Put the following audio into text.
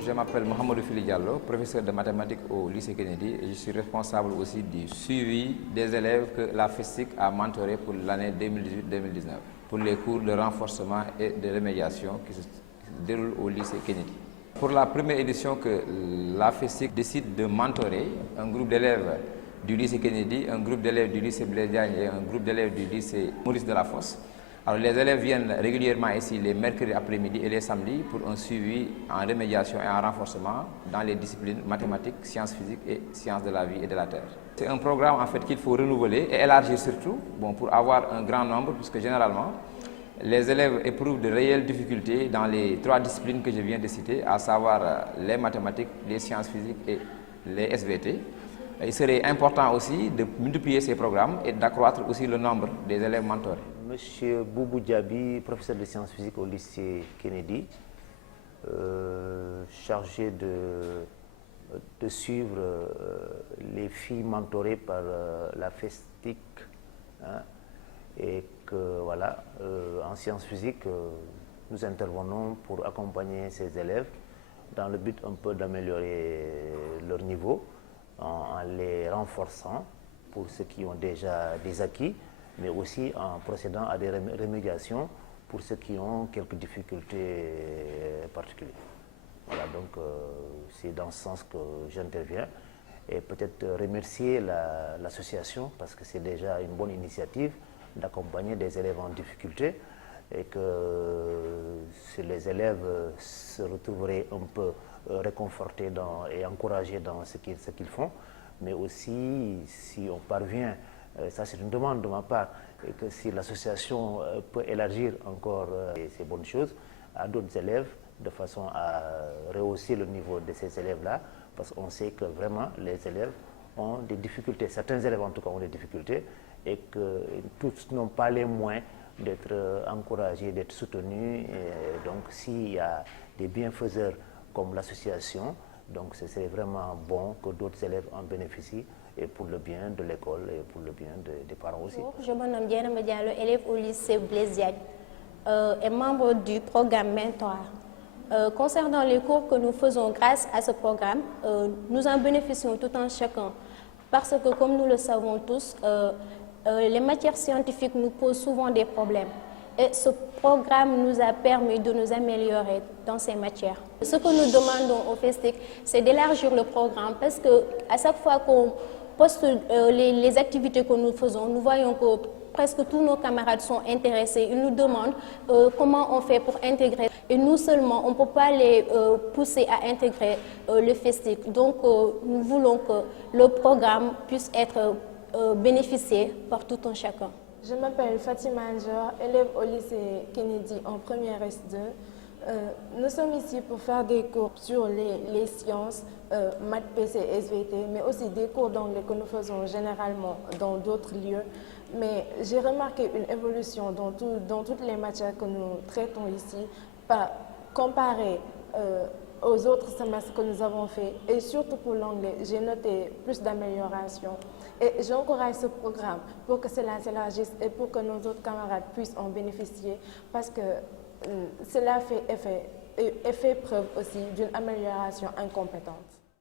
Je m'appelle Mohamedou Fili Diallo, professeur de mathématiques au lycée Kennedy et je suis responsable aussi du suivi des élèves que la FESTIC a mentorés pour l'année 2018-2019 pour les cours de renforcement et de remédiation qui se déroulent au lycée Kennedy. Pour la première édition que la FESTIC décide de mentorer un groupe d'élèves du lycée Kennedy, un groupe d'élèves du lycée Blaise Diagne et un groupe d'élèves du lycée Maurice Delafosse. Alors les élèves viennent régulièrement ici les mercredis après-midi et les samedis pour un suivi en remédiation et en renforcement dans les disciplines mathématiques, sciences physiques et sciences de la vie et de la terre. C'est un programme en fait qu'il faut renouveler et élargir surtout pour avoir un grand nombre puisque généralement les élèves éprouvent de réelles difficultés dans les 3 disciplines que je viens de citer, à savoir les mathématiques, les sciences physiques et les SVT. Il serait important aussi de multiplier ces programmes et d'accroître aussi le nombre des élèves mentorés. Monsieur Boubou Diaby, professeur de sciences physiques au lycée Kennedy, chargé de suivre les filles mentorées par la FESTIC, et que voilà, en sciences physiques, nous intervenons pour accompagner ces élèves dans le but un peu d'améliorer leur niveau en les renforçant pour ceux qui ont déjà des acquis, mais aussi en procédant à des remédiations pour ceux qui ont quelques difficultés particulières. Voilà, donc c'est dans ce sens que j'interviens et peut-être remercier l'association parce que c'est déjà une bonne initiative d'accompagner des élèves en difficulté et que si les élèves se retrouveraient un peu réconfortés et encouragés dans ce qu'ils font, mais aussi si on parvient, ça c'est une demande de ma part, et que si l'association peut élargir encore ces bonnes choses à d'autres élèves de façon à rehausser le niveau de ces élèves-là, parce qu'on sait que vraiment les élèves ont des difficultés, certains élèves en tout cas ont des difficultés, et que tous n'ont pas les moyens d'être encouragés, d'être soutenus. Et donc s'il y a des bienfaiseurs comme l'association, donc ce serait vraiment bon que d'autres élèves en bénéficient et pour le bien de l'école et pour le bien des parents aussi. Je me nomme Diana Diallo, élève au lycée Blaise Diagne et membre du programme Mentor. Concernant les cours que nous faisons grâce à ce programme, nous en bénéficions tout un chacun parce que comme nous le savons tous, les matières scientifiques nous posent souvent des problèmes. Et ce programme nous a permis de nous améliorer dans ces matières. Ce que nous demandons au FESTIC, c'est d'élargir le programme parce qu'à chaque fois qu'on poste les activités que nous faisons, nous voyons que presque tous nos camarades sont intéressés. Ils nous demandent comment on fait pour intégrer. Et nous seulement, on ne peut pas les pousser à intégrer le FESTIC. Donc nous voulons que le programme puisse être bénéficié par tout un chacun. Je m'appelle Fatima Anjor, élève au lycée Kennedy en première S2. Nous sommes ici pour faire des cours sur les sciences, maths, PC, SVT, mais aussi des cours d'anglais que nous faisons généralement dans d'autres lieux. Mais j'ai remarqué une évolution dans toutes les matières que nous traitons ici, comparé aux autres semestres que nous avons fait. Et surtout pour l'anglais, j'ai noté plus d'amélioration. Et j'encourage ce programme pour que cela s'élargisse et pour que nos autres camarades puissent en bénéficier parce que cela fait preuve aussi d'une amélioration incompétente.